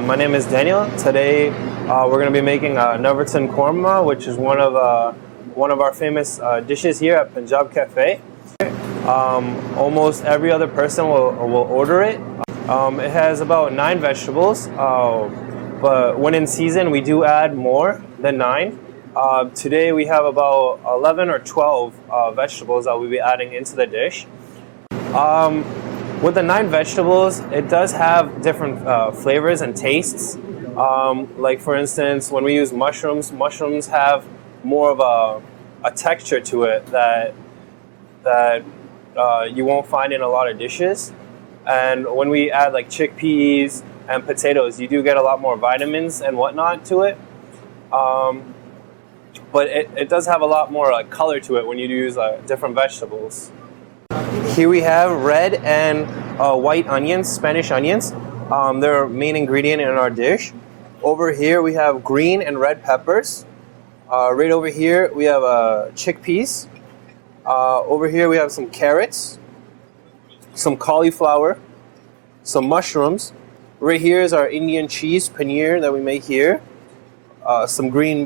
My name is Daniel. Today we're going to be making Nauratan Korma, which is one of our famous dishes here at Punjab Cafe. Almost every other person will order it. It has about 9 vegetables, but when in season we do add more than 9. Today we have about 11 or 12 vegetables that we'll be adding into the dish. With the 9 vegetables, it does have different flavors and tastes. Like for instance, when we use mushrooms have more of a texture to it that you won't find in a lot of dishes. And when we add like chickpeas and potatoes, you do get a lot more vitamins and whatnot to it. But it does have a lot more color to it when you use different vegetables. Here we have red and white onions, Spanish onions. They're a main ingredient in our dish. Over here we have green and red peppers. Right over here we have chickpeas. Over here we have some carrots, some cauliflower, some mushrooms. Right here is our Indian cheese paneer that we make here. Some green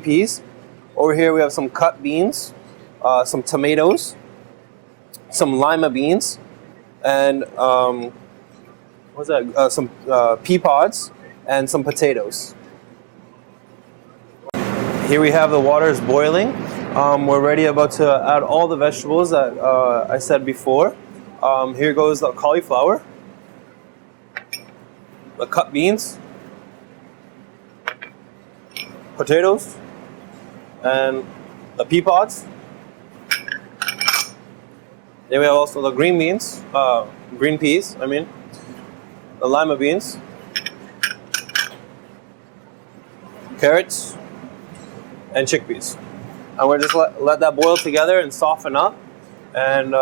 peas. Over here we have some cut beans, some tomatoes, some lima beans, and some pea pods, and some potatoes. Here we have the water is boiling. We're ready about to add all the vegetables that I said before. Here goes the cauliflower, the cut beans, potatoes, and the pea pods. Then we have also the green peas, the lima beans, carrots, and chickpeas. And we're just let that boil together and soften up. And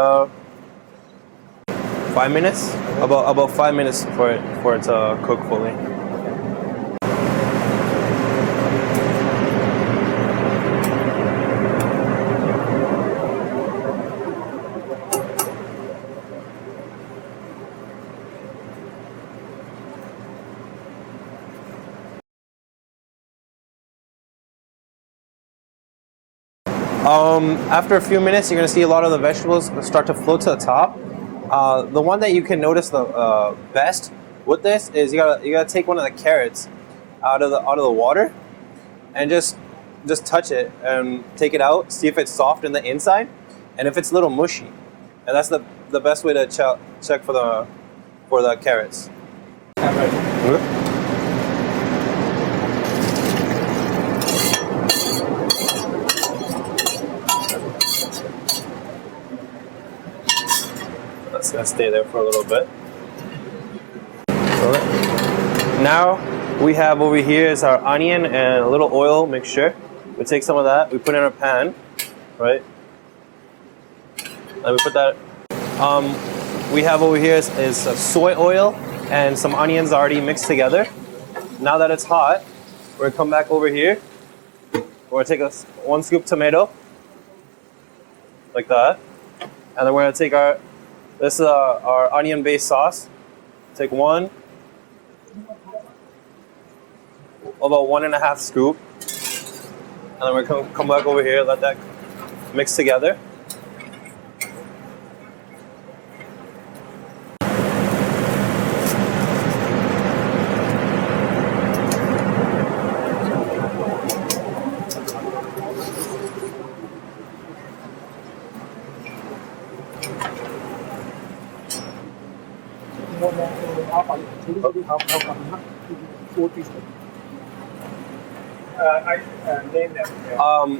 5 minutes, about 5 minutes for it to cook fully. After a few minutes, you're going to see a lot of the vegetables start to float to the top. The one that you can notice the best with this is you gotta take one of the carrots out of the water and just touch it and take it out. See if it's soft in the inside and if it's a little mushy. And that's the best way to check for the carrots. Mm-hmm. It's gonna stay there for a little bit. Now we have over here is our onion and a little oil mixture. We take some of that, we put in our pan, right? And we put that. We have over here is soy oil and some onions already mixed together. Now that it's hot, we're gonna come back over here. We're gonna take 1 scoop tomato, like that, and then we're gonna take this is our onion-based sauce. Take one, about 1.5 scoop, and then we're gonna come back over here, let that mix together.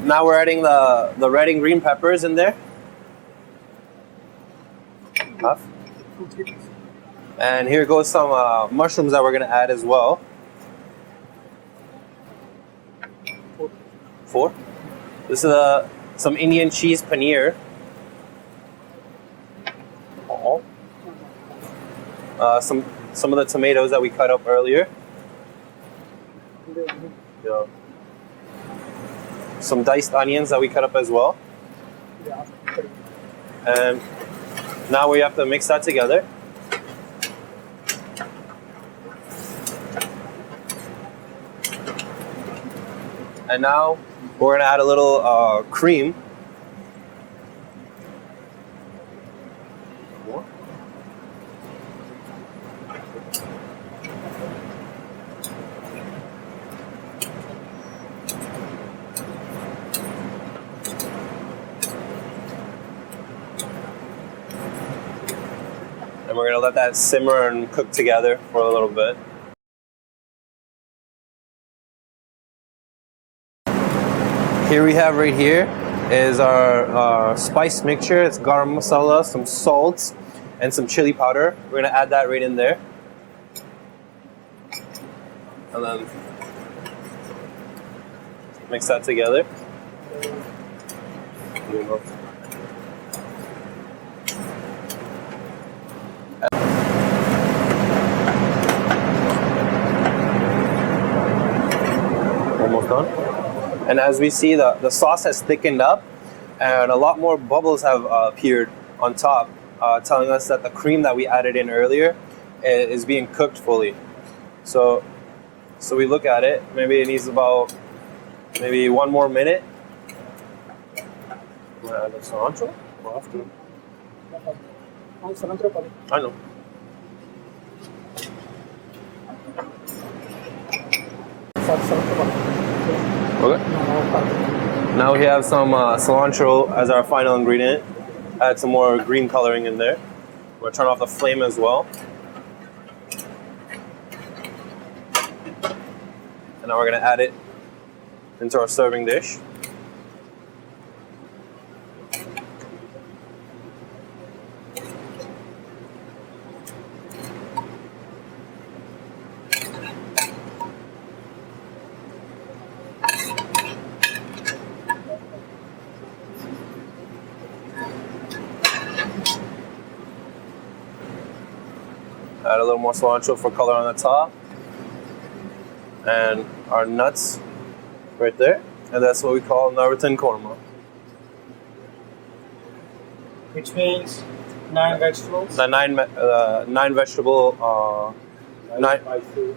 Now we're adding the red and green peppers in there. And here goes some mushrooms that we're going to add as well. 4. This is some Indian cheese paneer. Some of the tomatoes that we cut up earlier. Yeah. Some diced onions that we cut up as well. And now we have to mix that together. And now we're gonna add a little cream. And we're gonna let that simmer and cook together for a little bit. Here we have right here is our spice mixture. It's garam masala, some salt, and some chili powder. We're gonna add that right in there. And then mix that together. Almost done. And as we see, the sauce has thickened up and a lot more bubbles have appeared on top, telling us that the cream that we added in earlier is being cooked fully. So we look at it, maybe it needs about maybe 1 more minute. I'm gonna add the cilantro after. I know. Okay. Now we have some cilantro as our final ingredient. Add some more green coloring in there. We're gonna turn off the flame as well. And now we're gonna add it into our serving dish. Add a little more cilantro for color on the top. And our nuts right there. And that's what we call Nauratan Korma. Which means 9 vegetables? The nine vegetable, nine spices.